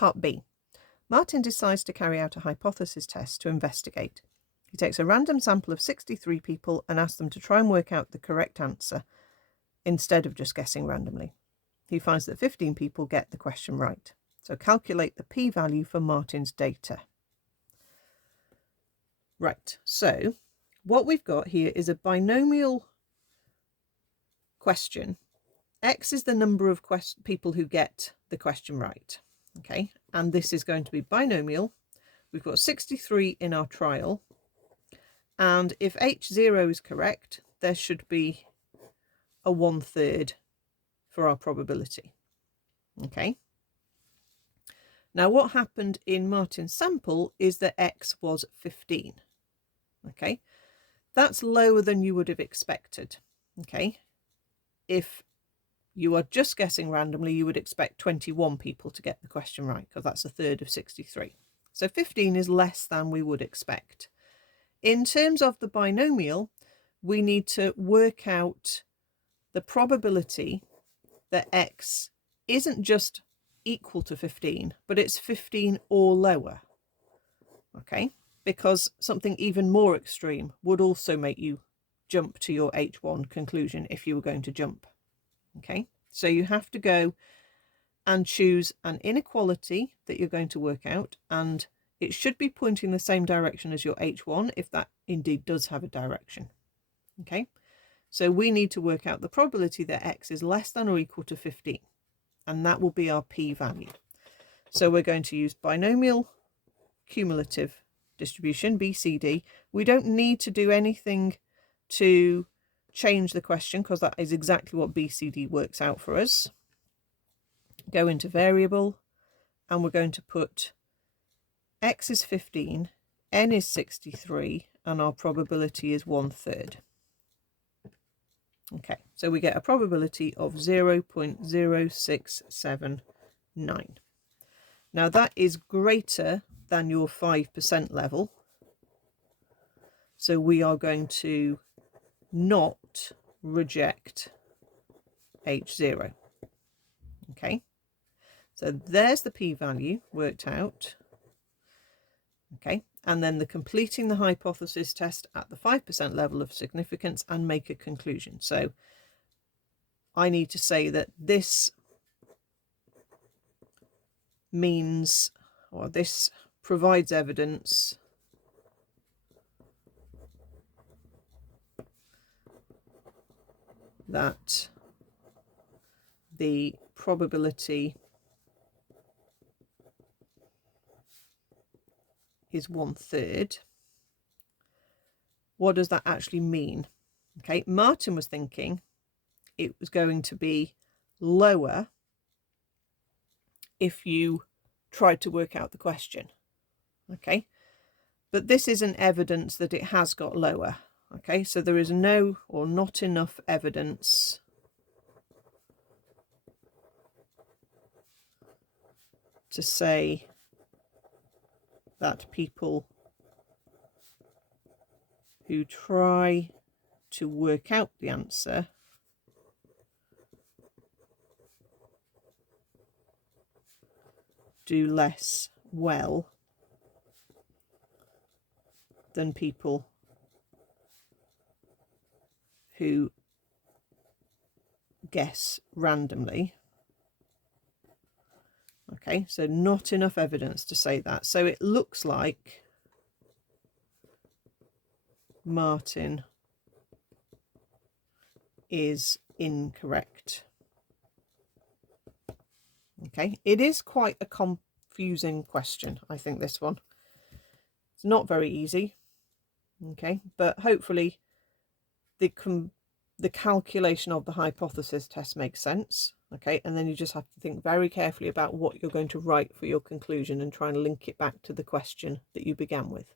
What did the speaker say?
Part B. Martin decides to carry out a hypothesis test to investigate. He takes a random sample of 63 people and asks them to try and work out the correct answer instead of just guessing randomly. He finds that 15 people get the question right. So calculate the p-value for Martin's data. Right, so what we've got here is a binomial question. X is the number of people who get the question right. Okay, and this is going to be binomial. We've got 63 in our trial. And if H0 is correct, there should be a 1/3 for our probability. Okay. Now what happened in Martin's sample is that X was 15. Okay. That's lower than you would have expected. Okay. If you are just guessing randomly, you would expect 21 people to get the question right, because that's 1/3 of 63. So 15 is less than we would expect. In terms of the binomial, we need to work out the probability that X isn't just equal to 15, but it's 15 or lower. Okay, because something even more extreme would also make you jump to your H1 conclusion if you were going to jump. Okay, so you have to go and choose an inequality that you're going to work out, and it should be pointing the same direction as your H1 if that indeed does have a direction. Okay, so we need to work out the probability that X is less than or equal to 15, and that will be our p-value. So we're going to use binomial cumulative distribution, BCD. We don't need to do anything to change the question, because that is exactly what BCD works out for us. Go into variable, and we're going to put X is 15, N is 63, and our probability is 1/3. Okay, so we get a probability of 0.0679. Now that is greater than your 5% level. So we are going to not reject H0. Okay, so there's the p-value worked out. Okay, and then the completing the hypothesis test at the 5% level of significance and make a conclusion. So I need to say that this means, or this provides evidence that the probability is 1/3. What does that actually mean? Okay, Martin was thinking it was going to be lower if you tried to work out the question. Okay, but this isn't evidence that it has got lower. Okay, so there is no or not enough evidence to say that people who try to work out the answer do less well than people who guess randomly. Okay, so not enough evidence to say that. So it looks like Martin is incorrect. Okay, it is quite a confusing question, I think, this one. It's not very easy. Okay, but hopefully the calculation of the hypothesis test makes sense. Okay, and then you just have to think very carefully about what you're going to write for your conclusion and try and link it back to the question that you began with.